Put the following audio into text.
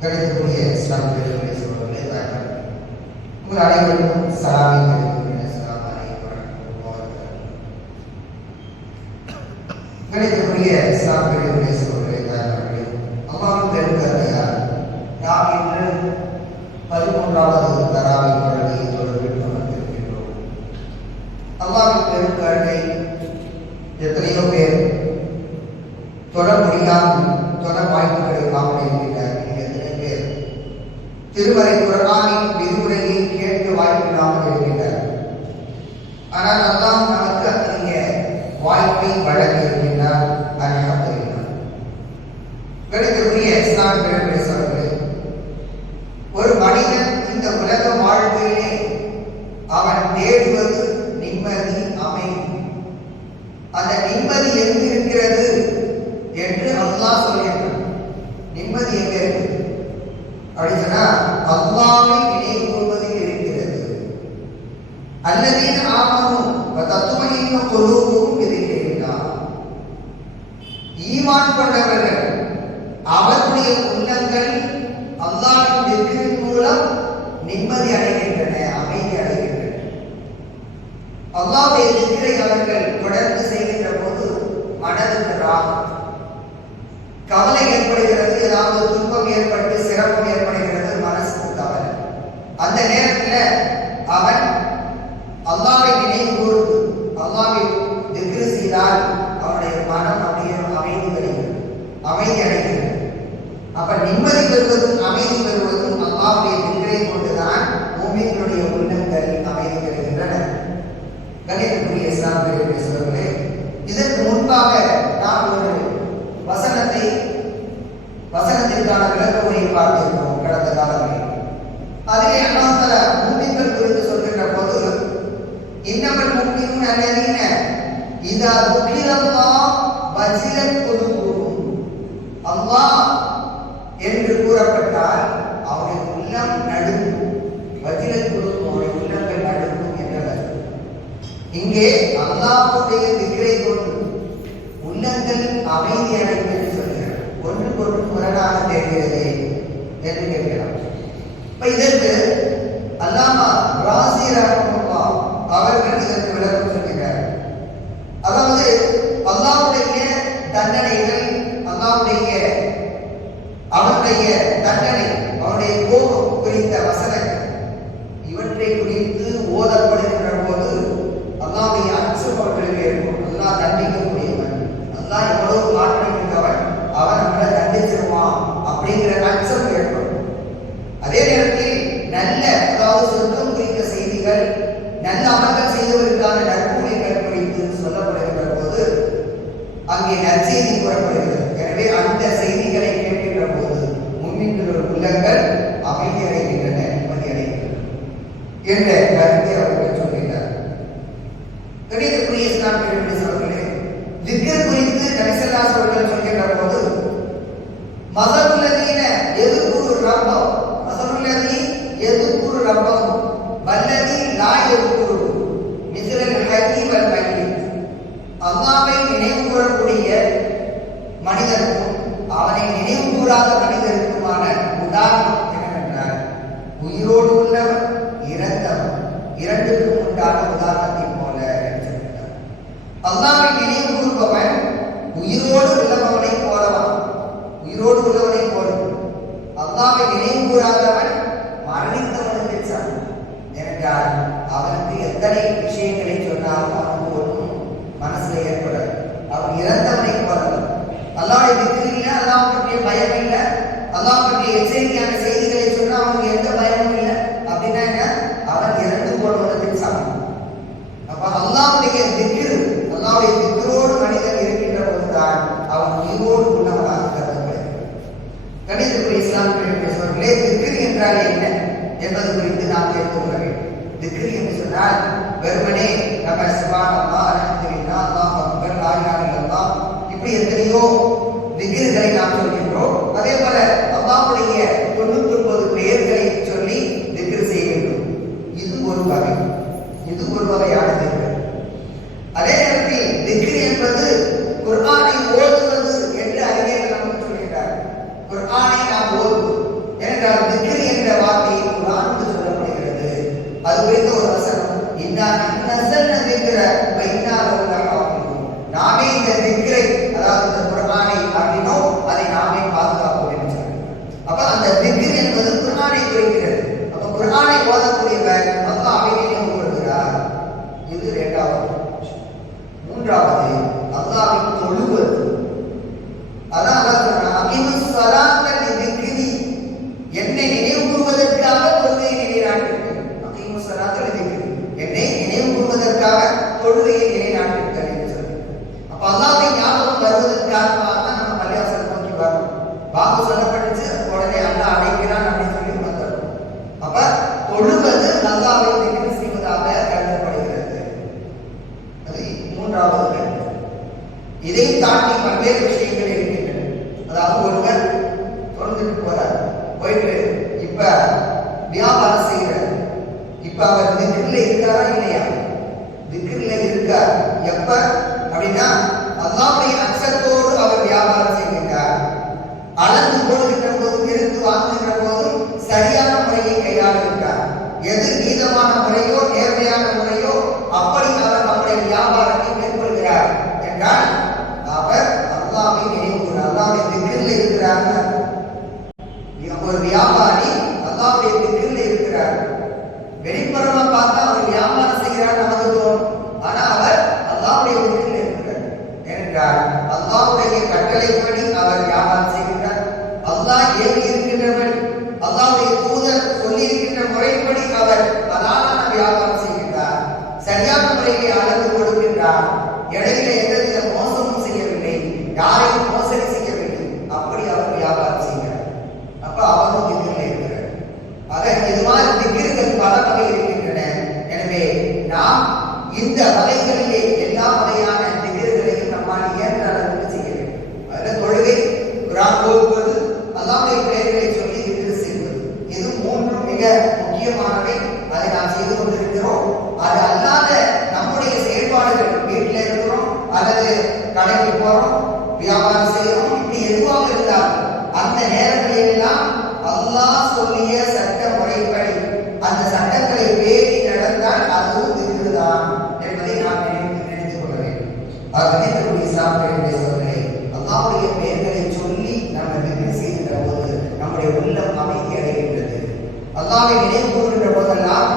கிடைக்கக்கூடிய இஸ்லாம் பெருமையை சொல்வதிலே உங்கள் அனைவருக்கும் சலாமை திருமறை குரானின் விதிமுறையை கேட்க வாய்ப்பில்லாமல் இருக்கின்றார் ஆனால் அல்லாம் நமக்கு அத்தகைய வாய்ப்பை வழங்கி இருக்கின்றார் அல்ஹம்துலில்லாஹ் கிடைக்கக்கூடிய இஸ்லாம் பெருமை ஒரு மனிதன் இந்த உலக வாழ்க்கையிலே அவன் தேடுவது நிம்மதி அமைதி அந்த நிம்மதி எங்கு இருக்கிறது என்று அல்லாஹ் சொல்கிறான் நிம்மதி எங்க இருக்கு அப்படி சொன்னா அல்லாவை நினைவு கூறுவதில் இருக்கிறது அல்லதீன ஆமனும் தத்துவனின் குழுவும் இருக்கிறார் ஈமான் கொண்டவர்கள் அவருடைய வசனத்திற்கான விளக்க உரையை பார்த்திருக்கிறோம் கடந்த காலங்களில். அதிலே அண்ணாந்தர மூமின்கள் குறித்து சொல்கின்ற போது இன்னமல் மூமினும் அல்லதீன இதா துக்கிரல்லா வஜிலத் குலுபுஹும். அல்லாஹ் என்று கூறப்பட்டால் அவருடைய உள்ளம் நடுங்கும். வஜிலத் குலுபும் அவருடைய உள்ளங்கள் நடுங்கும் என்றவர். இங்கே அல்லாஹுடைய திக்ரை கொண்டு உள்ளங்கள் அமைதி அடைந்து ஒன்றுக்கு ஒன்று முரணாக தெரிகிறது என்று கேட்கலாம். இப்ப இதற்கு அங்கே நற்செய்தி கூறப்படுகிறது எனவே அந்த மனிதருக்கும் அவனை நினைவு கூறாத மனிதருக்குமான உதாரணம் என்னவென்றால் உயிரோடு உள்ளவன் இறந்தவன் இரண்டுக்கும் உண்டான உதாரணத்தை போல என்று அல்லாவை நினைவு கூறுபவன் உயிரோடு உள்ளவனை போலவன் உயிரோடு உள்ளவனை போல. அல்லாவை நினைவு கூறாதவன் திக்ரி சொன்னால் வெறுமனே நம்ம சிவான் அல்லா அலஹத்துவில்லா அல்லாஹ் அக்பர் லாயிலாக இல்லல்லா இப்படி எத்தனையோ திக்ருகளை நாம் சொல்கின்றோம் அதே போல அல்லாவுடைய குரானை ஓதக்கூடியவர் அல்லாஹ்வை நினைவு கொள்கிறார். இது இரண்டாவது மூன்றாவது அல்லாஹ்வை தொழுவது. அதான் அல்லாஹ் சொல்றான் அகிமுஸ் ஸலாத்த லிதிக்ரி என்னை நினைவு கூறுவதற்காக தொழுகையை நிலைநாட்டுங்கள். அகிமுஸ் ஸலாத்த லிதிக்ரி என்னை நினைவு கூறுவதற்காக தொழுகையை நிலைநாட்டுங்கள் என்று சொல்லி. அப்ப அல்லாவை ஞாபகம் வருவதற்காக தான் நம்ம பள்ளியாசல் நோக்கி வரும் பாபு சொல்லப்பட்டுச்சு உடனே இப்ப வியாபாரம் செய்கிறார். இப்ப அவர் திக்ரில் இருக்காரா இல்லையா? திக்ரில் இருக்கார் எப்ப? அப்படின்னா அல்லாவுடைய அச்சத்தோடு அவர் வியாபாரம் செய்கின்றார். அளந்து போடுகின்ற போதும் இருந்து வாங்குகின்ற போதும் சரியான முறையை கையாளுகின்றார். எது நீதமான முறையோ நேர்மையான முறையோ அப்படி அவர் நம்முடைய வியாபாரத்தை மேற்கொள்கிறார் என்றால் அவர் அல்லாவை நினைவு அல்லாவை திக்கில் இருக்கிறார் ஒரு வியாபாரி அல்லாவுடைய திக்கில் இருக்கிறார் வெளிப்புறமா பார்த்தா அவர் வியாபாரம் செய்கிறார் நமக்கு தோணும் ஆனா அவர் அல்லாவுடைய திக்கில் இருக்கிறார் ஏனென்றால் அல்லாவுடைய கட்டளைப்படி அவர் வியாபாரம் செய்கிறார் அல்லாஹ் ஏவி இருக்கின்றவன் அல்லாவுடைய தூதர் சொல்லி இருக்கின்ற முறைப்படி அவர் அதான வியாபாரம் செய்கின்றார் சரியான முறையை அளந்து கொடுக்கின்றார் இடையில எந்தவித மோசமும் செய்யவில்லை யாரையும் மோசடி செய்யவில்லை அப்படி அவர் வியாபாரம் செய்கிறார் அப்ப அவரும் திக்கில் இருக்கிறார் ஆக இது மாதிரி திக்கிர்கள் பல வகை இருக்கின்றன எனவே நாம் இந்த வகைகளிலே எல்லா வகையான திக்கிர்களையும் நம்மால் இயன்ற அளவுக்கு செய்ய வேண்டும் அதில் தொழுகை குரான் ஓதுவது அல்லாவுடைய பெயர்களை சொல்லி திக்ரு செய்வது இது மூன்றும் மிக முக்கியமானவை அதை நாம் செய்து கொண்டிருக்கிறோம் அது அல்லாத நம்முடைய செயல்பாடுகள் வீட்டில் இருக்கிறோம் அல்லது கடைக்கு போறோம் வியாபாரம் செய்யறோம் இப்படி எதுவாக இருந்தாலும் அந்த நேரங்களில் எல்லாம் அல்லாஹ் சொல்லிய சட்ட முறைப்படி அந்த சட்டங்களை பேணி நடந்தால் அதுவும் திருதான் என்பதை நாம் நினைத்து நினைத்து கொள்ள வேண்டும். ஆகவே திருமணி சாப்பிட சொல்கிறேன் அல்லாவுடைய பெயர்களை சொல்லி நம்ம திக்ரு செய்கின்ற போது நம்முடைய உள்ளம் அமைதி அடைகின்றது. அல்லாவை நினைவு கூறுகின்ற போதெல்லாம்